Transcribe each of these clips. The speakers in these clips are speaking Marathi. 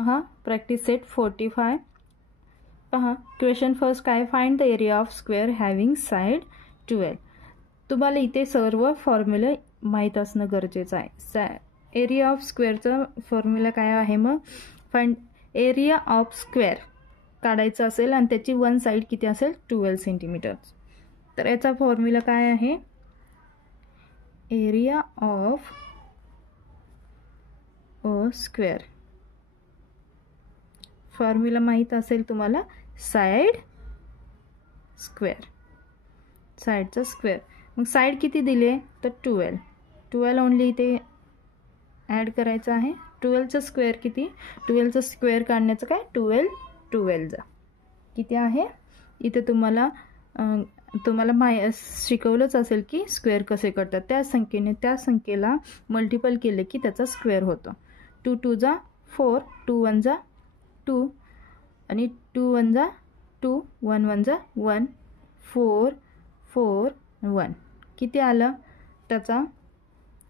पहा प्रॅक्टिस सेट 45. पहा क्वेश्चन फर्स्ट काय, find the area of square having side 12. तुम्हाला इथे सर्व फॉर्म्युला माहीत असणं गरजेचं आहे. एरिया ऑफ स्क्वेअरचा फॉर्म्युला काय आहे, मग फाइंड एरिया ऑफ स्क्वेअर काढायचं असेल आणि त्याची वन साइड किती असेल 12 सेंटीमीटर. तर याचा फॉर्म्युला काय आहे, area of a square. Formula माहीत असेल तुम्हाला, साइड स्क्वेअर, साइडचा स्क्वेअर. मग साइड किती दिली आहे तर 12 ओनली इथे ॲड करायचं आहे. 12चा स्क्वेअर किती, 12चा स्क्वेअर काढण्याचं काय, 12 जा किती आहे. इथे तुम्हाला शिकवलंच असेल की स्क्वेअर कसे करतात. त्या संख्येला मल्टिपल केले की त्याचा स्क्वेअर होतो. 2 2 जा 4, 2 1 जा 2 आणि 2 1 जा 2, 1 1 जा 1, 4 4 1 किती आलं त्याचा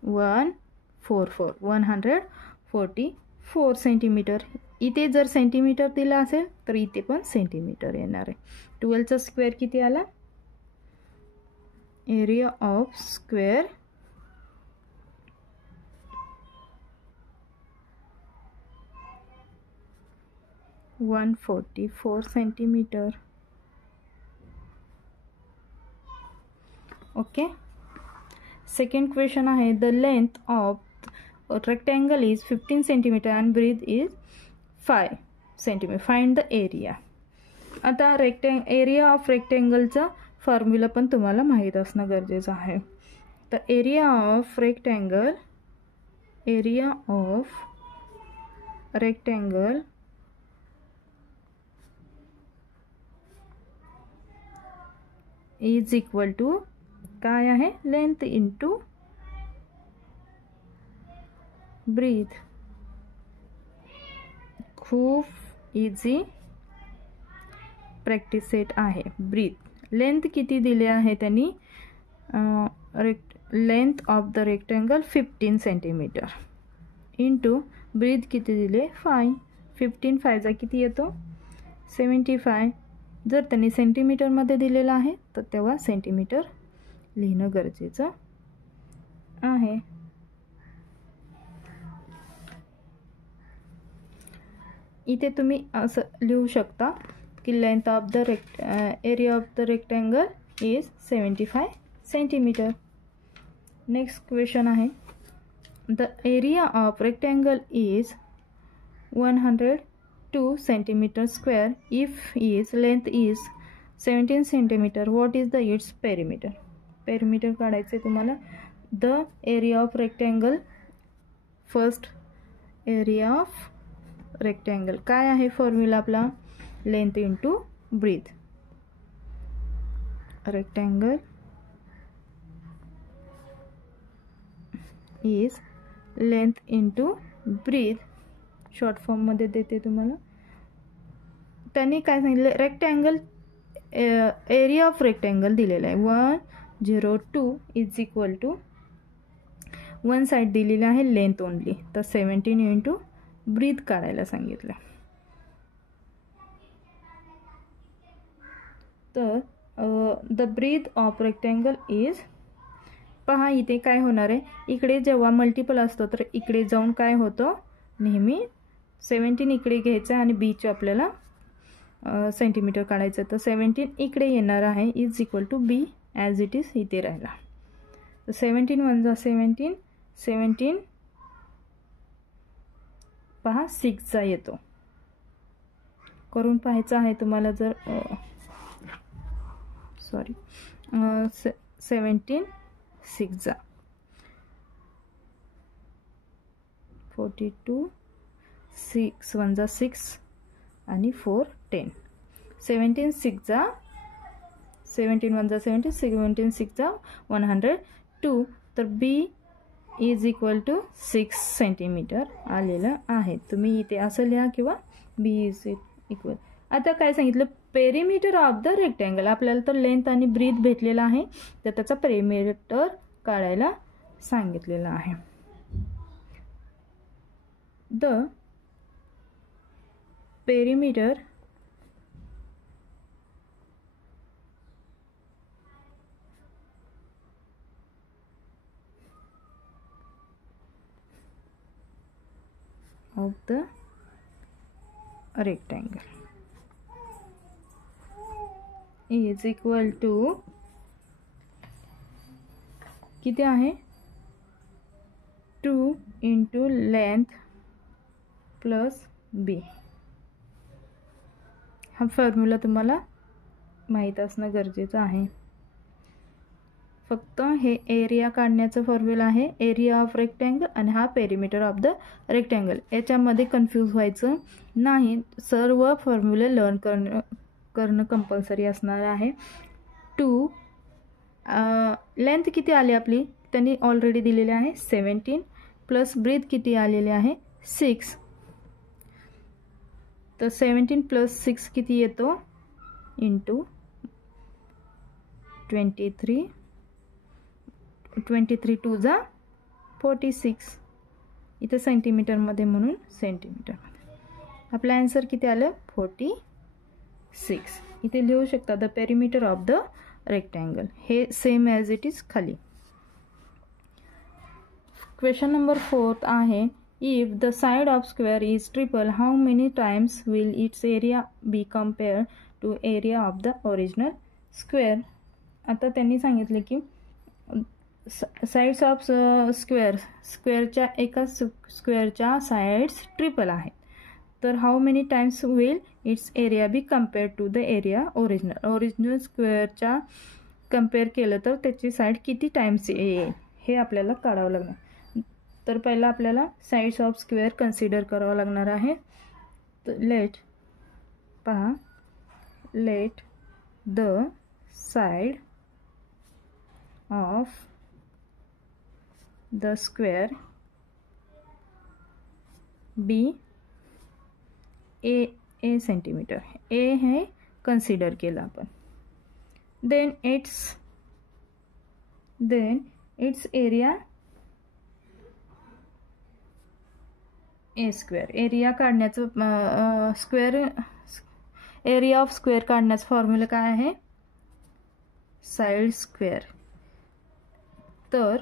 144 144 सेंटीमीटर. इथे जर सेंटीमीटर दिला असेल तर इथे पण सेंटीमीटर येणार आहे. 12चा स्क्वेअर किती आला, area of square 144 centimetre. Okay. Second question आहे, the length of rectangle is 15 centimetre and breadth is 5 centimetre. Find the area. आता एरिया ऑफ रेक्टँगलचा फॉर्म्युला पण तुम्हाला माहीत असणं गरजेचं आहे. तर area of rectangle is equal to काय आहे, लेंथ इंटू ब्रीथ. खूप इझी प्रॅक्टिस सेट आहे. ब्रीथ लेंथ किती दिले आहे त्यांनी, length of the rectangle 15 centimetre into breath किती दिले 5. 15 5 जा किती येतो 75. जर त्यांनी सेंटीमीटरमध्ये दिलेलं आहे तर तेव्हा सेंटीमीटर लिहिणं गरजेचं आहे. इथे तुम्ही असं लिहू शकता की length of the area of the rectangle is 75 centimetre. Next question आहे, the area of rectangle is 102 centimetre square if is length is 17 centimetre. What is the its perimeter. Perimeter काढायचे तुम्हाला. The area of rectangle, first area of rectangle काय आहे फॉर्म्युला आपला, length into breadth. Rectangle is length into breadth. Short फॉर्ममध्ये देते तुम्हाला. त्यांनी काय सांगितलं, रेक्टँगल एरिया ऑफ रेक्टँगल दिलेला आहे 102 is equal to one side दिलेली आहे लेंथ ओनली, तर 17 इंटू ब्रीथ काढायला सांगितलं. तर the breadth of rectangle is, पहा इथे काय होणार आहे, इकडे जेव्हा मल्टिपल असतो तर इकडे जाऊन काय होतं, नेहमी 17 इकडे घ्यायचं आणि बीच आपल्याला सेंटीमीटर काढायचं. तर 17 इकडे येणार आहे is equal to be as it is इथे राहिला. तर 17 1 जा 17, 17 पहा 6 जा येतो. करून पाहायचं आहे तुम्हाला. जर 17 6 जा 42, 6 1 जा 6 आणि 4 10. 17 6 जा 17 1 जा 17, 17 6 जा 102. तर बी इज इक्वल टू 6 सेंटीमीटर आलेलं आहे. तुम्ही इथे असं लिहा किंवा बी इज इक्वल. आता काय सांगितलं, पेरिमीटर ऑफ द रेक्टँगल. आपल्याला तर लेंथ आणि ब्रीथ भेटलेला आहे, तर त्याचा पेरिमीटर काढायला सांगितलेलं आहे. The perimeter of the rectangle is equal to किती आहे 2 into length plus b. हा फॉर्म्युला तुम्हाला माहीत असणं गरजेचं आहे. फक्त हे एरिया काढण्याचं फॉर्म्युला आहे, एरिया ऑफ रेक्टँगल, आणि हा पेरिमीटर ऑफ द रेक्टँगल. याच्यामध्ये कन्फ्यूज व्हायचं नाही. सर्व फॉर्म्युले लर्न करणं कंपल्सरी असणार आहे. 2 लेंथ किती आली आपली त्यांनी ऑलरेडी दिलेली आहे 17 प्लस ब्रेथ किती आलेले आहे 6. तर 17 प्लस 6 किती येतो इंटू 23 2 जा 46. इथे सेंटीमीटरमध्ये म्हणून सेंटीमीटरमध्ये आपला आन्सर किती आलं 46. इथे लिहू शकता the perimeter of the rectangle. हे सेम ॲज इट इज खाली. क्वेश्चन नंबर 4 आहे if the side of square is triple how many times will its area be compare to area of the original square. आता त्यांनी सांगितले की साइड्स ऑफ स्क्वेअरच्या एका स्क्वेअरच्या साइड्स ट्रिपल आहेत. तर how many times will its area be compare to the area original स्क्वेअरच्या कम्पेअर केलं तर त्याची साईड किती टाइम्स येईल हे आपल्याला काढावं लागणार. तर पहिला आपल्याला साइड्स ऑफ स्क्वेअर कन्सिडर करावं लागणार आहे. तर let the side of the square be a centimetre. A हे कन्सिडर केलं आपण. Then its area a square. Area काढण्याचं एरिया ऑफ स्क्वेअर काढण्याचं फॉर्म्युला काय आहे साइड स्क्वेअर. तर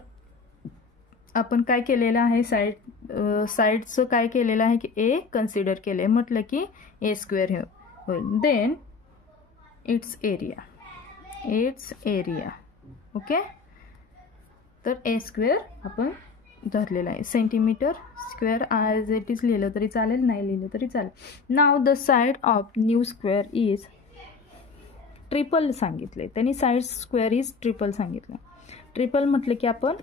आपण काय केलेलं आहे साइडचं काय केलेलं आहे की ए कन्सिडर केले म्हटलं की ए स्क्वेअर हे होईल. Then its area okay. तर ए स्क्वेअर आपण धरलेला आहे. Centimetre square as it is लिहिलं तरी चालेल, नाही लिहिलं तरी चालेल. Now the side of new square is triple सांगितले त्यांनी. साइड स्क्वेअर इज ट्रिपल सांगितलं. ट्रिपल म्हटलं की आपण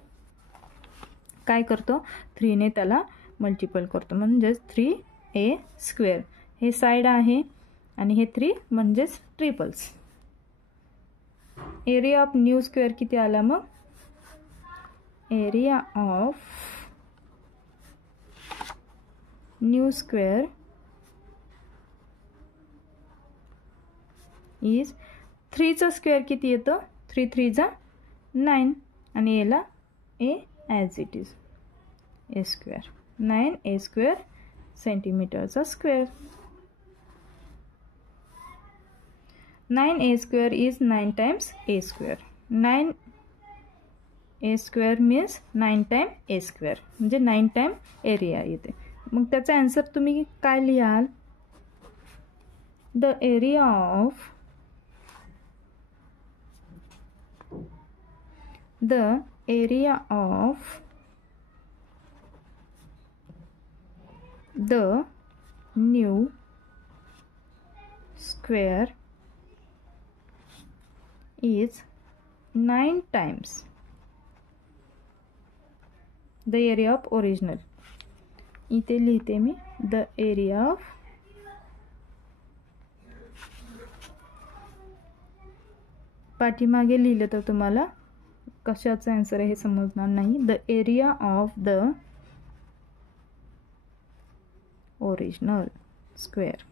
काय करतो 3 ने त्याला मल्टिपल करतो म्हणजेच 3a स्क्वेअर. हे साइड आहे आणि हे 3 म्हणजेच triples. Area of new square किती आला मग area of new square is 3चा स्क्वेअर किती येतं 3 3 जा 9 आणि याला a as it is a square 9a square सेंटीमीटरचा square. 9a square is 9 times a square. 9a square means 9 time a square म्हणजे 9 टाइम एरिया येते. मग त्याचा आन्सर तुम्ही काय लिहाल the area of the new square is 9 times the area of original. इथे लिहिते मी the area of पाठीमागे लिहिलं तर तुम्हाला कशाचा आन्सर आहे हे समजणार नाही. The area of the original square